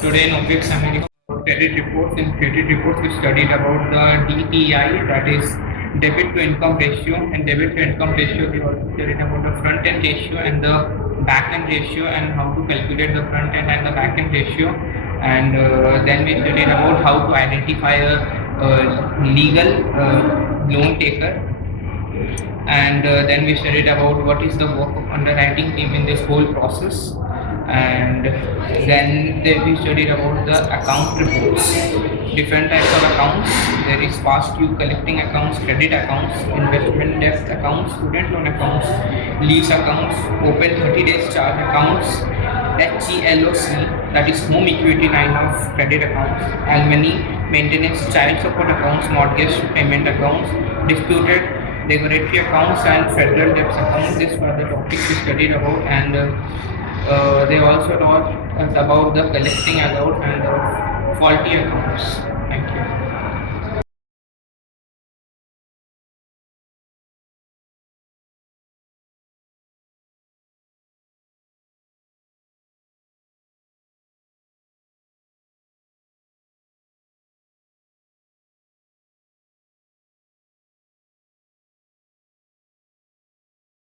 Today in OPX America, credit reports. In credit reports, we studied about the DTI, that is debit to income ratio, and debit to income ratio. We also studied about the front end ratio and the back end ratio, and how to calculate the front end and the back end ratio. And then we studied about how to identify a legal loan taker. And then we studied about what is the work of underwriting team in this whole process. And then we studied about the account reports, different types of accounts. There is past due collecting accounts, credit accounts, investment debt accounts, student loan accounts, lease accounts, open 30 days charge accounts, HELOC, that is home equity line of credit accounts, alimony, maintenance, child support accounts, mortgage payment accounts, disputed regulatory accounts, and federal debts accounts. These were the topics we studied about. And they also taught us about the collecting accounts and the faulty accounts.